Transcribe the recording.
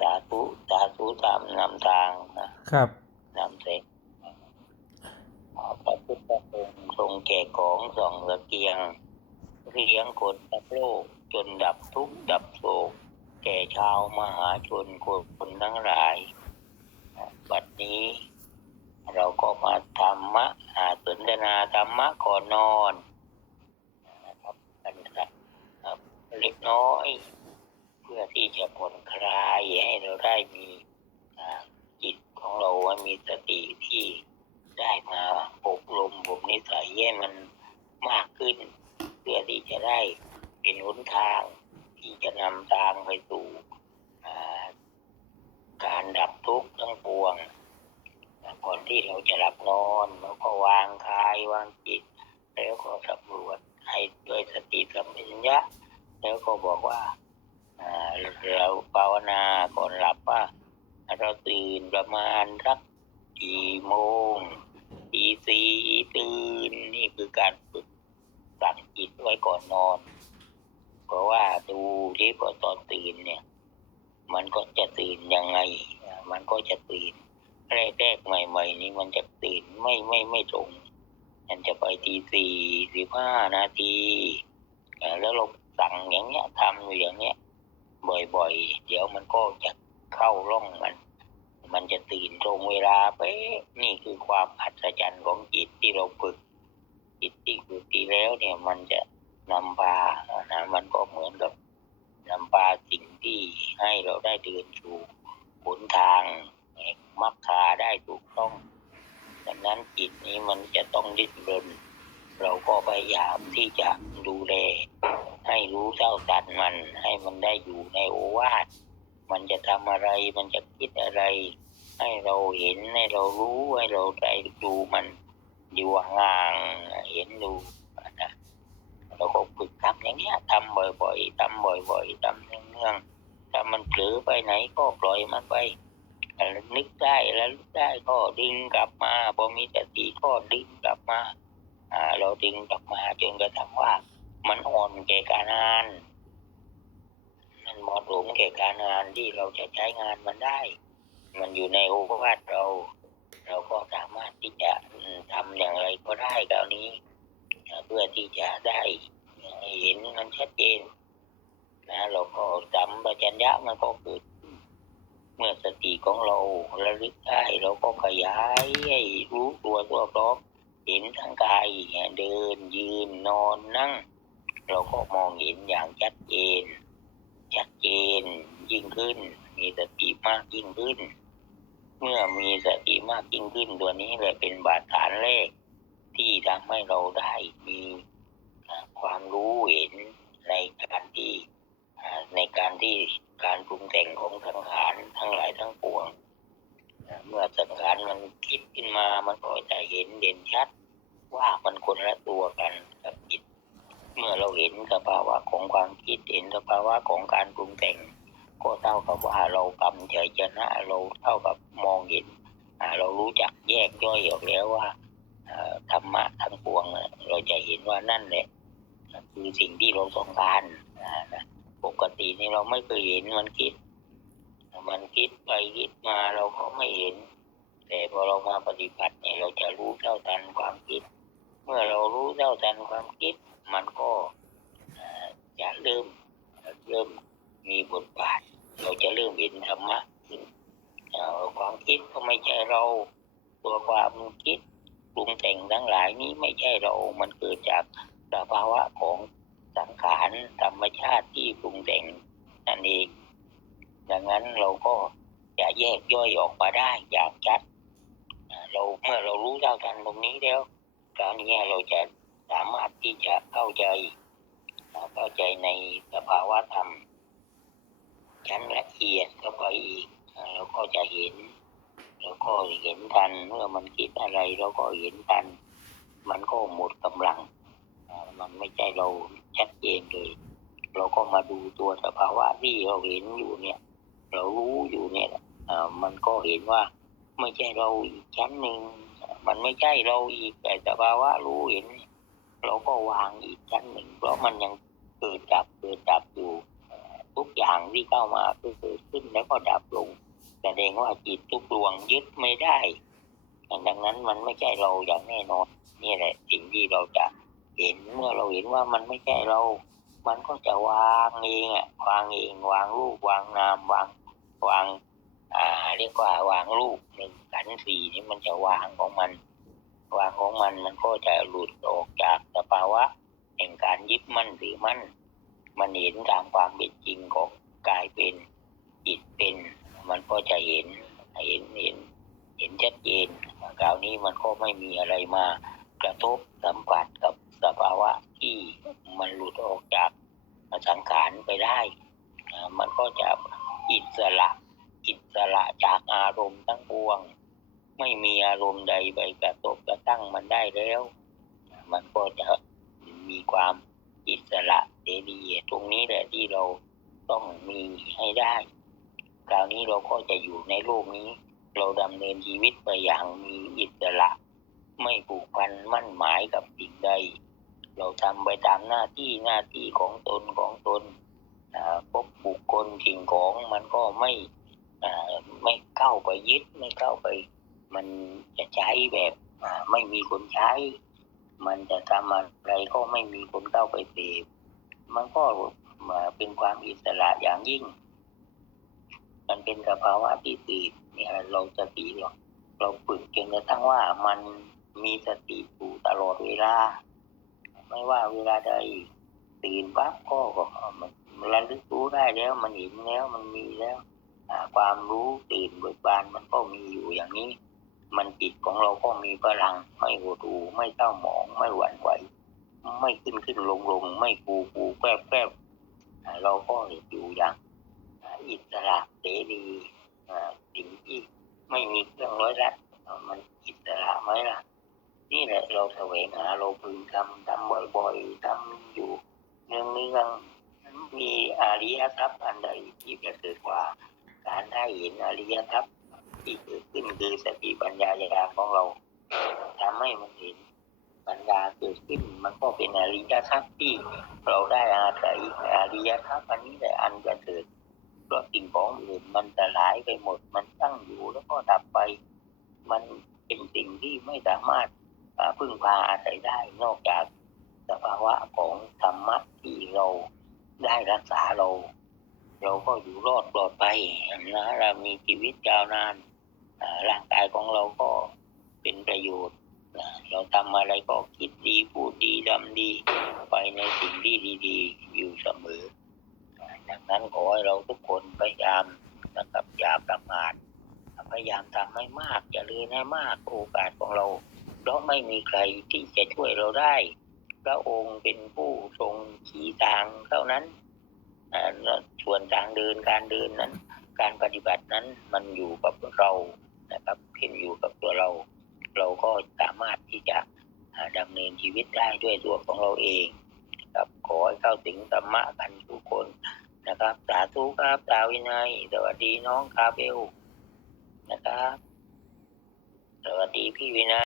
สาธุสาธุตามนำทางนะครับนำเสกพระพุทธองค์ทรงแก่ของส่องตะเกียงเลี้ยงคนทั้งโลกจนดับทุกข์ดับโศกแก่ชาวมหาชนคนทั้งหลาย บัดนี้เราก็มาธรรมะอ่าสนทนาธรรมะก่อนนอนนะครับกันสักครับเล็กน้อยเพื่อที่จะผ่อนคลายให้เราได้มีจิตของเราให้มีสติที่ได้มาอบรมบ่มนิสัยให้มันมากขึ้น เพื่อที่จะได้เป็นหนทางที่จะนำทางไปสู่การดับทุกข์ทั้งปวงก่อนที่เราจะหลับนอนเราก็วางกายวางจิต แล้วก็สำรวจให้ด้วยสติสัมปชัญญะแล้วก็บอกว่า เราภาวนาก่อนหลับว่า เราตื่นประมาณสักกี่โมงตีสี่ตื่นนี่คือการฝึกสั่งจิตไว้ก่อนนอน เพราะว่าดูที่พอตอนตื่นเนี่ย มันก็จะตื่นยังไง มันก็จะตื่นแรกๆใหม่ ๆ นี้มันจะตื่นไม่ไม่ไม่ตรงมันจะไปตีสี่สิบห้านาทีแล้วเราสั่งอย่างเงี้ยทำอยู่อย่างเงี้ย บ่อยๆ เดี๋ยวมันก็จะเข้าร่องมัน มันจะตื่นตรงเวลาเป๊ะนี่คือความอัศจรรย์ของจิตที่เราฝึก จิตที่ฝึกดีแล้วเนี่ยมันจะนำพานะมันก็เหมือนกับนำพาสิ่งที่ให้เราได้เดินสู่หนทางแห่งมรรคาได้ถูกต้องดังนั้นจิตนี้มันจะต้องดิ้นรนเราก็พยายามที่จะดูแล ให้รู้เท่าทันมัน ให้มันได้อยู่ในโอวาท มันจะทำอะไร มันจะคิดอะไร ให้เราเห็น ให้เรารู้ ให้เราได้ดูมันอยู่ห่างเห็นดูนะเราก็ฝึกทำอย่างเงี้ยทำบ่อยๆทำบ่อยๆทำเนื่องๆถ้ามันเผลอไปไหนก็ปล่อยมันไปแล้วนึกได้แล้วนึกได้ก็ดึงกลับมาพอมีสติก็ดึงกลับมาเราดึงกลับมาจนกระทั่ง มันอ่อนแก่การงาน มันเหมาะสมแก่การงานที่เราจะใช้งานมันได้ มันอยู่ในโอวาทเรา เราก็สามารถที่จะทำอย่างไรก็ได้คราวนี้ เพื่อที่จะได้เห็นมันชัดเจนนะเราก็สัมปชัญญะมันก็เกิดเมื่อสติของเราระลึกได้เราก็ขยายให้รู้ตัวตัวพร้อมเห็นทั้งกายเดินยืนนอนนั่ง เราก็มองเห็นอย่างชัดเจน ชัดเจนยิ่งขึ้น มีสติมากยิ่งขึ้น เมื่อมีสติมากยิ่งขึ้นตัวนี้เลยเป็นบาดฐานแรกที่ทำให้เราได้มีความรู้เห็นในการที่ในการที่การปรุงแต่งของสังขารทั้งหลายทั้งปวง เมื่อสังขารมันคิดขึ้นมามันก็จะเห็นเด่นชัดว่ามันคนละตัวกัน เมื่อเราเห็นสภาวะของความคิดเห็นสภาวะของการปรุงแต่ง ก็เท่ากับว่าเรากำชัยชนะเราเท่ากับมองเห็นเรารู้จักแยกย่อยออกแล้วว่าธรรมะทั้งปวงเราจะเห็นว่านั่นแหละคือสิ่งที่เราต้องการนะปกตินี่เราไม่เคยเห็นมันคิด มันคิดไปคิดมาเราก็ไม่เห็น แต่พอเรามาปฏิบัติเนี่ยเราจะรู้เท่าทันความคิด เมื่อเรารู้เท่าทันความคิด มันก็จะเริ่มเริ่มมีบทบาท เราจะเริ่มเห็นธรรมะความคิดก็ไม่ใช่เราตัวความคิดปรุงแต่งทั้งหลายนี้ไม่ใช่เรา มันเกิดจากสภาวะของสังขารธรรมชาติที่ปรุงแต่งนั่นเองดังนั้นเราก็จะแยกย่อยออกมาได้อย่างชัด เราเมื่อเรารู้เท่าทันตรงนี้แล้วคราวนี้เราจะ สามารถที่จะเข้าใจเข้าใจในสภาวะธรรม ชั้นละเอียดเข้าไปอีกเราก็จะเห็นเราก็เห็นทันเมื่อมันคิดอะไรเราก็เห็นทัน มันก็หมดกำลัง มันไม่ใช่เราชัดเจนเลย เราก็มาดูตัวสภาวะที่เราเห็นอยู่เนี่ย เรารู้อยู่เนี่ยมันก็เห็นว่าไม่ใช่เราอีกชั้นหนึ่งมันไม่ใช่เราอีกแต่สภาวะรู้เห็น เราก็วางอีกชั้นหนึ่ง เพราะมันยังเกิดดับเกิดดับอยู่ทุกอย่างที่เข้ามาก็เกิดขึ้นแล้วก็ดับลงแสดงว่าจิตทุกดวงยึดไม่ได้ ดังนั้นมันไม่ใช่เราอย่างแน่นอนนี่แหละสิ่งที่เราจะเห็นเมื่อเราเห็นว่ามันไม่ใช่เรา มันก็จะวางเองอะวางเองวางรูปวางนามวางวางอ่าเรียกว่าวางรูปหนึ่งขันสี่นี่มันจะวางของมัน วางของมันมันก็จะหลุดออกจากาวะแห่งการยึดมั่นถือมั่น มันเห็นตามความเป็นจริงของกายเป็นจิตเป็น มันก็จะเห็นเห็นเห็น เห็นชัดเจนคราวนี้มันก็ไม่มีอะไรมากระทบสัมผัสกับสภาวะที่มันหลุดออกจากสังขารไปได้ มันก็จะอิสระอิสระจากอารมณ์ทั้งปวง ไม่มีอารมณ์ใดไปกระทบกระตั้งมันได้แล้ว มันก็จะ ความอิสระเสรีตรงนี้แหละที่เราต้องมีให้ได้ คราวนี้เราก็จะอยู่ในโลกนี้ เราดำเนินชีวิตไปอย่างมีอิสระ ไม่ผูกพันมั่นหมายกับสิ่งใด เราทำไปตามหน้าที่หน้าที่ของตนของตนพบบุคคลสิ่งของมันก็ไม่ไม่เข้าไปยึดไม่เข้าไป มันจะใช้แบบไม่มีคนใช้ มันจะทำอะไรก็ไม่มีคนเข้าไปเสพมันก็มาเป็นความอิสระอย่างยิ่ง มันเป็นสภาวะที่ตื่นเนี่ยเราสติเราเราฝึกจนกระทั่งว่ามันมีสติอยู่ตลอดเวลา ไม่ว่าเวลาใดตื่นปั๊บก็ก็มันระลึกรู้ได้แล้วมันเห็นแล้วมันมีแล้วความรู้ตื่นเบิกบานมันก็มีอยู่อย่างนี้ มันจิตของเราก็มีพลัง ไม่หดหู่ไม่เศร้าหมอง ไม่หวั่นไหว ไม่ขึ้นขึ้นลงลงไม่ฟูฟูแฝบแฝบเราก็อยู่อย่างอิสระเสรีสิ่งที่ไม่มีเครื่องร้อยรัดมันอิสระไหมล่ะ นี่แหละเราแสวงหาเราพึงทำทำบ่อยๆทำอยู่เนื่องเนืองมีอริยทรัพย์อันใดที่จะเกิดกว่า การได้เห็นอริยทรัพย์ ที่เกิดขึ้นคือสติปัญญาญาณของเราทำให้มันเห็นปัญญาเกิดขึ้นมันก็เป็นอริยทรัพย์ที่เราได้อาศัยอริยทรัพย์อันนี้แหละอันจะเกิดเพราะสิ่งของอื่นมันจะหลายไปหมด มันตั้งอยู่แล้วก็ดับไป มันเป็นสิ่งที่ไม่สามารถพึ่งพาอาศัยได้นอกจากสภาวะของธรรมะที่เราได้รักษาเรา เราก็อยู่รอดปลอดภัยนะเรามีชีวิตยาวนานร่างกายของเราก็เป็นประโยชน์นะเราทำอะไรก็คิดดีพูดดีทำดี ไปในสิ่งที่ดีๆ อยู่เสมอดังนั้นขอให้เราทุกคนพยายามนะครับอย่าประมาทพยายามทำให้มากอย่าลือนให้มากโอกาสของเราเพราะไม่มีใครที่จะช่วยเราได้ พระองค์เป็นผู้ทรงชี้ทางเท่านั้น ส่วนทางเดินการเดินนั้น การปฏิบัตินั้นมันอยู่กับเรานะครับขึ้นอยู่กับตัวเรา เราก็สามารถที่จะอ่าดำเนินชีวิตได้ด้วยตัวของเราเองนะครับขอให้เข้าถึงธรรมะกันทุกคนนะครับสาธุครับดาวินัยสวัสดีน้องคาเบลนะครับสวัสดีพี่วินัย